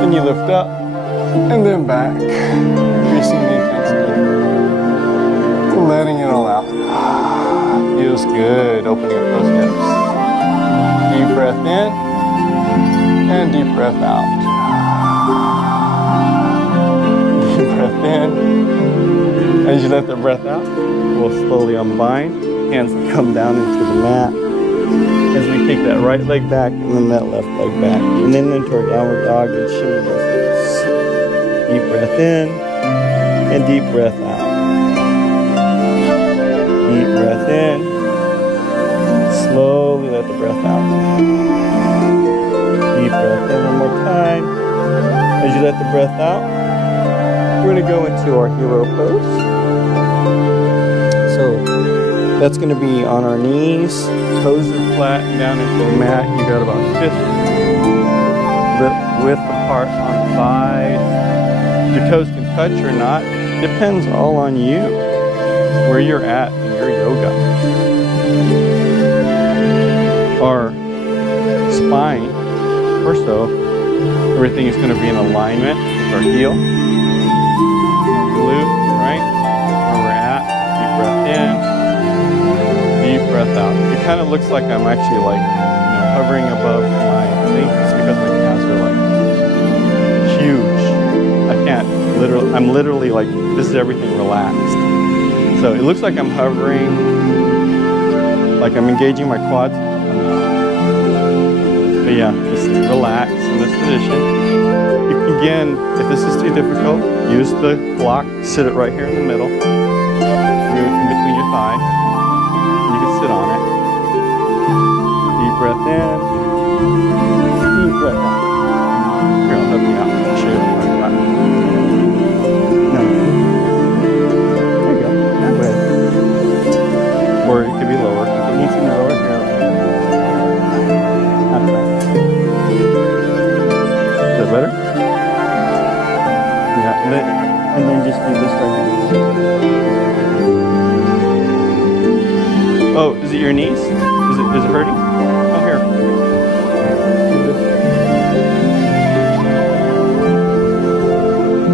Then you lift up and then back, increasing the intensity, letting it all out. Feels good, opening up those hips. Deep breath in and deep breath out. Deep breath in. As you let the breath out, we'll slowly unbind. Hands come down into the mat. As we take that right leg back and then that left leg back. And then into our downward dog and shimmy those hips. Deep breath in and deep breath out. Deep breath in. Slowly let the breath out. Deep breath in one more time. As you let the breath out, we're going to go into our hero pose. So that's going to be on our knees. Toes are flat and down into the mat. You got about 50 width apart on the side. Your toes can touch or not. Depends all on you, where you're at in your yoga. Our spine, torso, everything is going to be in alignment with our heel, glute, right? Where we're at. Deep breath in, deep breath out. It kind of looks like I'm actually like, hovering above my thing. It's because my calves are like huge. I can't literally. I'm literally like, this is everything relaxed. So it looks like I'm hovering, like I'm engaging my quads. But yeah, just relax in this position. You can, again, if this is too difficult, use the block, sit it right here in the middle, in between your thighs. You can sit on it. Deep breath in, deep breath out. Here, I'll help you out. I'll show you what I'm talking about. No. There you go. That way. Or it could be lower. If it needs to be lower, here. Is that better? Yeah, and then just do this right here. Oh, is it your knees? Is it hurting? Oh, here.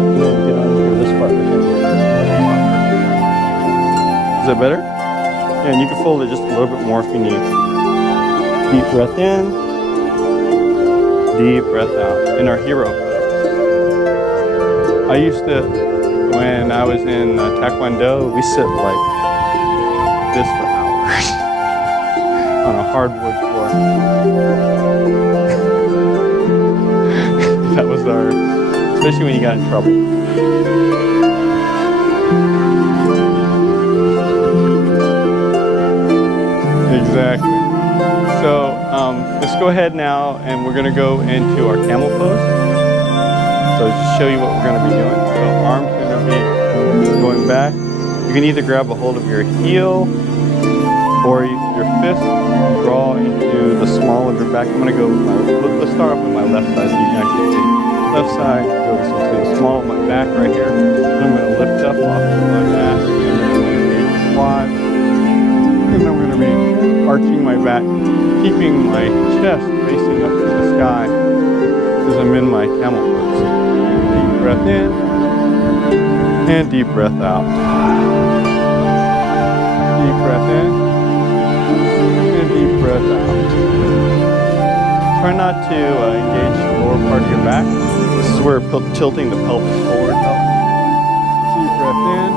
And then get on here, this part right here. Is that better? Yeah, and you can fold it just a little bit more if you need. Deep breath in. Deep breath out in our hero pose. I used to, when I was in Taekwondo, we sit like this for hours on a hardwood floor. That was our, especially when you got in trouble. Exactly. So let's go ahead now and we're going to go into our camel pose. So just show you what we're going to be doing. So arms are going to be going back. You can either grab a hold of your heel or your fist and draw into the small of your back. I'm going to go with let's start off with my left side so you can actually see. Left side goes into the small of my back right here. And I'm going to lift up off of my back and then I'm going to engage the quad. And I'm going to be arching my back, keeping my chest facing up to the sky as I'm in my camel pose. Deep breath in and deep breath out. Deep breath in and deep breath out. Try not to engage the lower part of your back. This is where tilting the pelvis forward helps. Deep breath in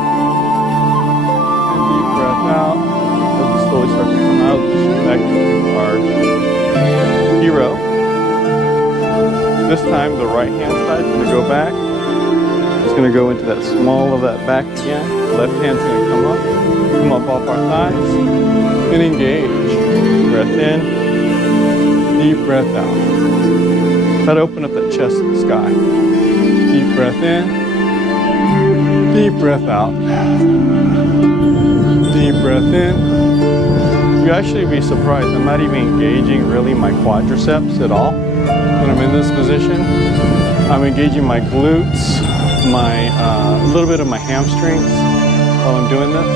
and deep breath out. Slowly start to come out, back into our hero. This time the right hand side is going to go back. It's going to go into that small of that back again. Left hand's going to come up off our thighs, and engage. Breath in, deep breath out. Try to open up that chest to the sky. Deep breath in, deep breath out. Deep breath in. You'll actually be surprised. I'm not even engaging really my quadriceps at all when I'm in this position. I'm engaging my glutes, a little bit of my hamstrings while I'm doing this.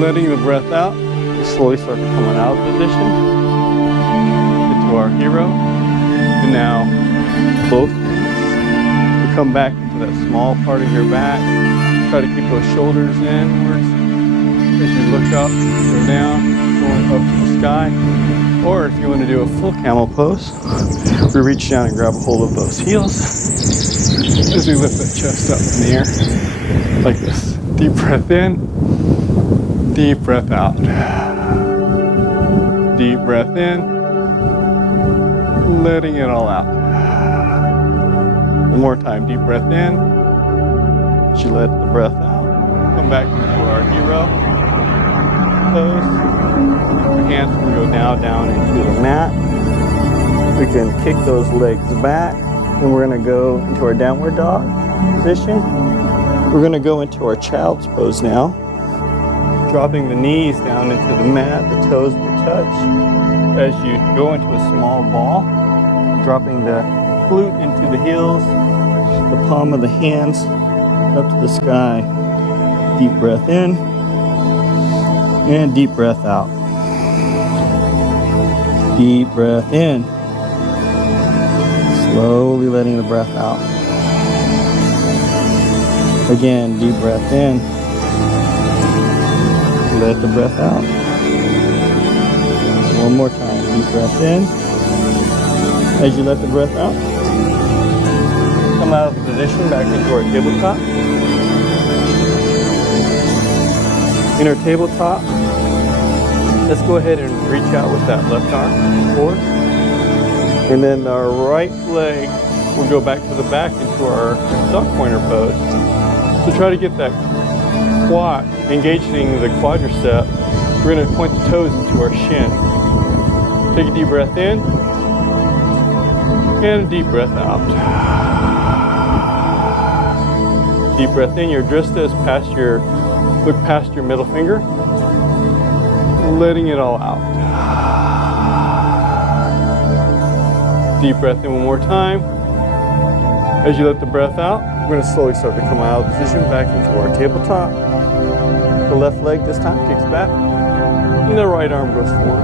Letting the breath out. You slowly start to coming out of position into our hero. And now both to come back into that small part of your back. Try to keep those shoulders inwards as you look up, go down, going up to the sky. Or if you want to do a full camel pose, we reach down and grab a hold of those heels as we lift that chest up in the air like this. Deep breath in, deep breath out. Deep breath in, letting it all out. One more time, deep breath in. As you let the breath out, come back into our hero pose. The hands can go now down into the mat. We can kick those legs back, and we're going to go into our downward dog position. We're going to go into our child's pose now, dropping the knees down into the mat. The toes will touch as you go into a small ball, dropping the glute into the heels, the palm of the hands up to the sky. Deep breath in and deep breath out. Deep breath in. Slowly letting the breath out. Again, deep breath in. Let the breath out. One more time, deep breath in. As you let the breath out, come out of the position back into our tabletop. In our tabletop, let's go ahead and reach out with that left arm forward. And then our right leg will go back to the back into our dog pointer pose. So try to get that quad, engaging the quadricep. We're going to point the toes into our shin. Take a deep breath in and a deep breath out. Deep breath in, your drista is past your, look past your middle finger, letting it all out. Deep breath in one more time. As you let the breath out, we're going to slowly start to come out of position back into our tabletop. The left leg this time kicks back, and the right arm goes forward,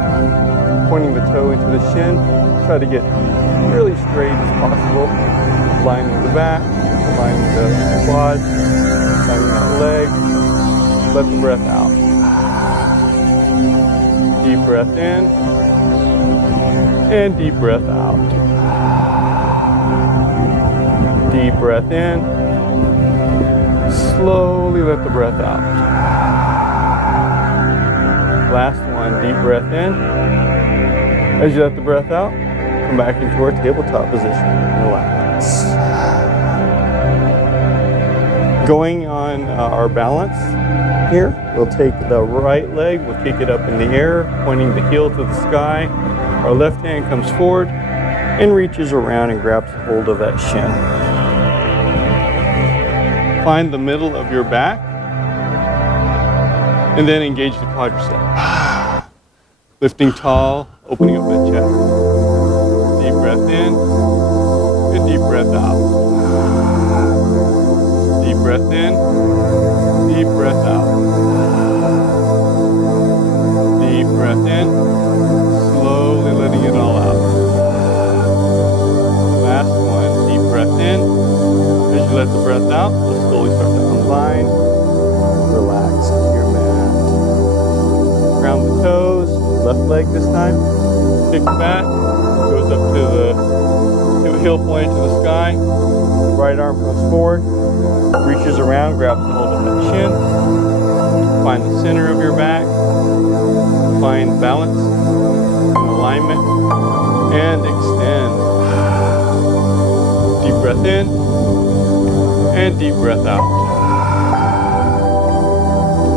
pointing the toe into the shin. Try to get really straight as possible, lining the back, lining the quads, lining that leg. Let the breath out. Deep breath in and deep breath out. Deep breath in. Slowly let the breath out. Last one, deep breath in. As you let the breath out, come back into our tabletop position. Relax. Going on our balance here, we'll take the right leg, we'll kick it up in the air, pointing the heel to the sky. Our left hand comes forward and reaches around and grabs a hold of that shin. Find the middle of your back and then engage the quadricep. Lifting tall, opening up the chest. Deep breath in and deep breath out. Deep breath in, deep breath out. Deep breath in, slowly letting it all out. Last one, deep breath in. As you let the breath out, we'll slowly start to unwind. Relax into your mat. Ground the toes, left leg this time. Kicks back, goes up to the heel point to the sky. Right arm goes forward, reaches around, grabs a hold of that shin. Find the center of your back. Find balance and alignment. And extend. Deep breath in and deep breath out.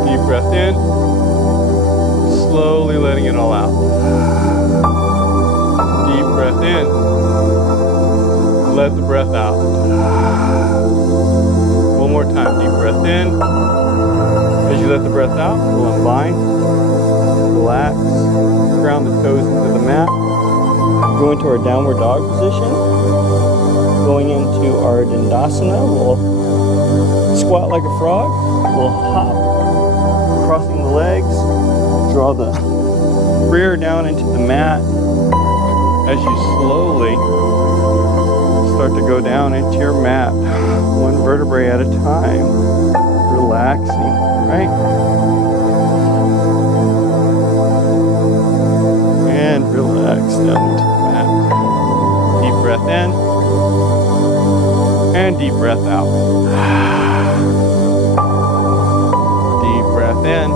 Deep breath in, slowly letting it all out. Deep breath in, let the breath out. One more time, deep breath in. As you let the breath out, we'll unbind, relax, ground the toes into the mat. Go into our downward dog position. Going into our Dandasana, we'll squat like a frog. We'll hop, crossing the legs, draw the rear down into the mat, as you slowly start to go down into your mat, one vertebrae at a time, relaxing, right? And relax down into the mat. Deep breath in and deep breath out. Deep breath in,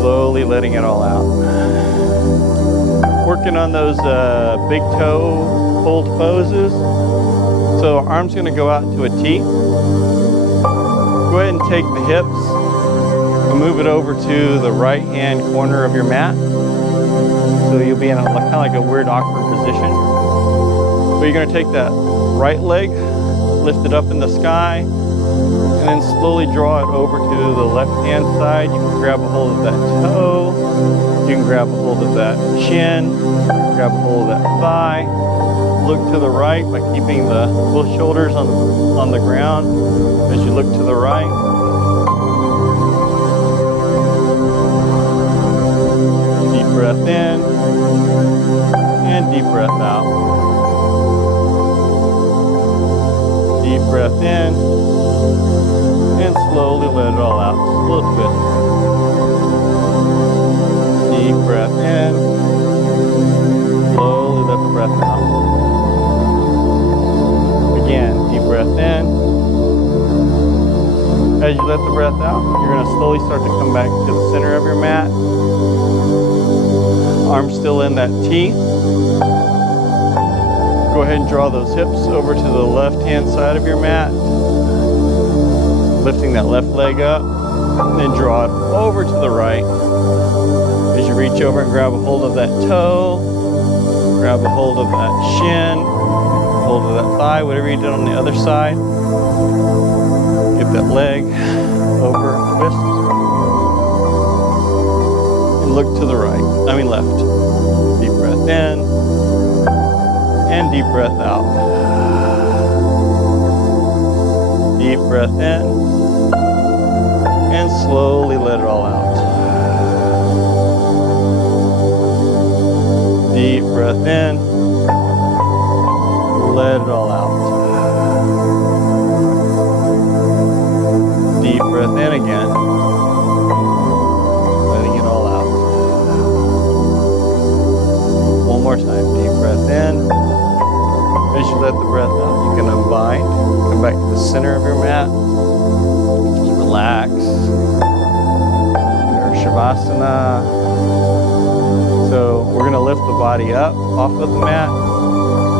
slowly letting it all out. Working on those big toe hold poses. So arms going to go out into a T. Go ahead and take the hips and move it over to the right hand corner of your mat. So you'll be in a kind of like a weird awkward position. But you're going to take that right leg, lift it up in the sky, and then slowly draw it over to the left hand side. You can grab a hold of that toe. You can grab a hold of that shin, grab a hold of that thigh. Look to the right by keeping both shoulders on the ground as you look to the right. Deep breath in and deep breath out. Deep breath in and slowly let it all out, just a little bit. Deep breath in, slowly let the breath out. Again, deep breath in. As you let the breath out, you're going to slowly start to come back to the center of your mat. Arms still in that T. Go ahead and draw those hips over to the left-hand side of your mat. Lifting that left leg up, and then draw it over to the right. As you reach over and grab a hold of that toe, grab a hold of that shin, hold of that thigh, whatever you did on the other side. Get that leg over, twist. And look to the right, left. Deep breath in and deep breath out. Deep breath in and slowly let it all out. Deep breath in, let it all out. Deep breath in again, letting it all out. One more time, deep breath in. As you let the breath out, you can unbind, come back to the center of your mat, relax, your Shavasana. So we're going to lift the body up off of the mat,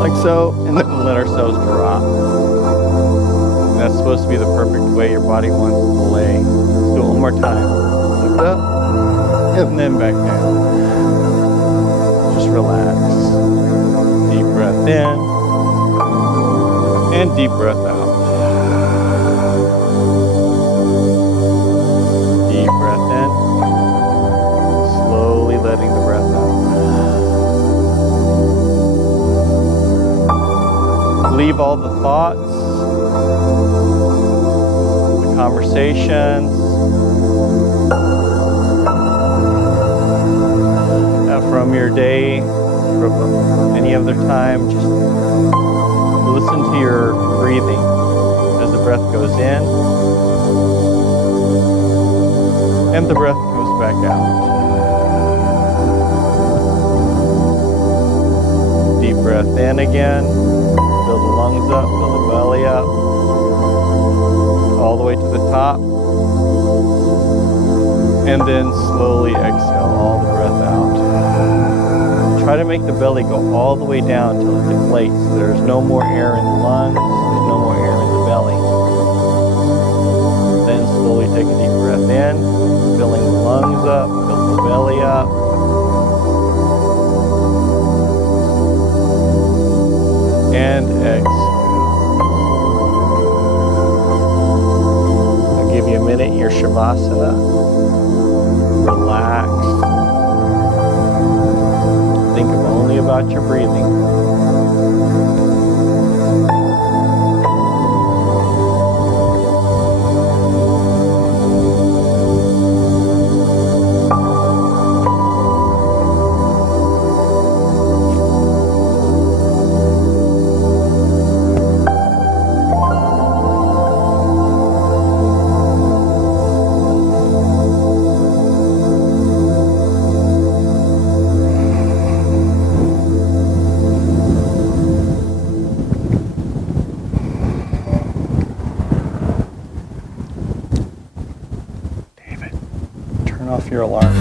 like so, and then we'll let ourselves drop. And that's supposed to be the perfect way your body wants to lay. Let's do it one more time. Lift up, and then back down. Just relax. Deep breath in, and deep breath out. Deep breath in, slowly letting the breath out. Leave all the thoughts, the conversations, from your day, from any other time. Just listen to your breathing as the breath goes in and the breath goes back out. Deep breath in again. Fill the lungs up, fill the belly up, all the way to the top. And then slowly exhale all the breath out. Try to make the belly go all the way down until it deflates. There's no more air in the lungs, there's no more air in the belly. Then slowly take a deep breath in, filling the lungs up, fill the belly up. And exhale. I'll give you a minute in your Shavasana. Relax. Think only about your breathing. off your alarm.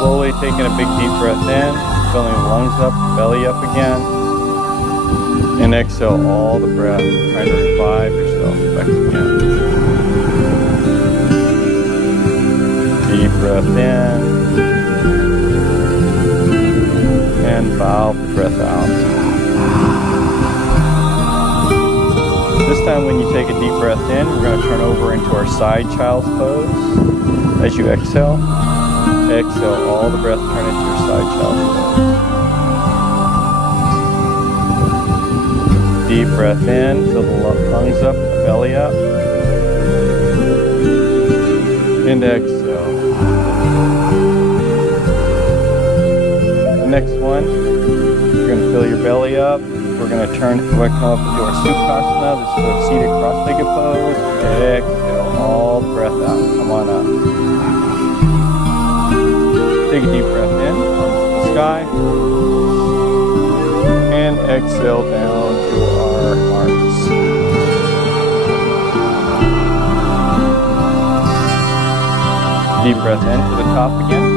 Slowly taking a big deep breath in, filling the lungs up, belly up again, and exhale all the breath, trying to revive yourself back again. Deep breath in, and valve the breath out. This time when you take a deep breath in, we're going to turn over into our side child's pose. As you exhale, exhale all the breath, turn into your side child's pose. Deep breath in, fill the lungs up, the belly up. And exhale. The next one, you're going to fill your belly up. We're going to come up into our Sukhasana. This is a seated cross-legged pose. Exhale all the breath out. Come on up. Take a deep breath in, arms to the sky, and exhale down to our hearts. Deep breath in to the top again,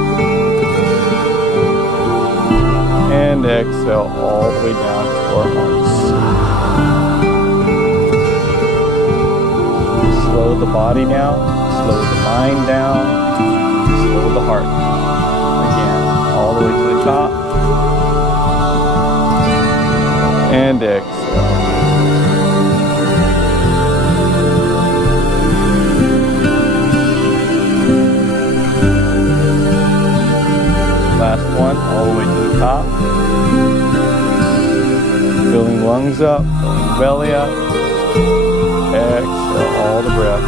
and exhale all the way down to our hearts. Slow the body down, slow the mind down, slow the heart. All the way to the top, and exhale. Last one, all the way to the top. Filling lungs up, filling belly up. Exhale all the breath.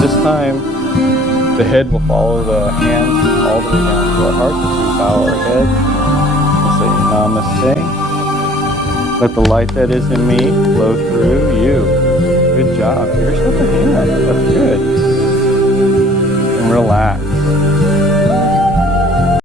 This time, the head will follow the hands all the way down to our heart as we bow our head and say Namaste. Let the light that is in me flow through you. Good job. Give yourself a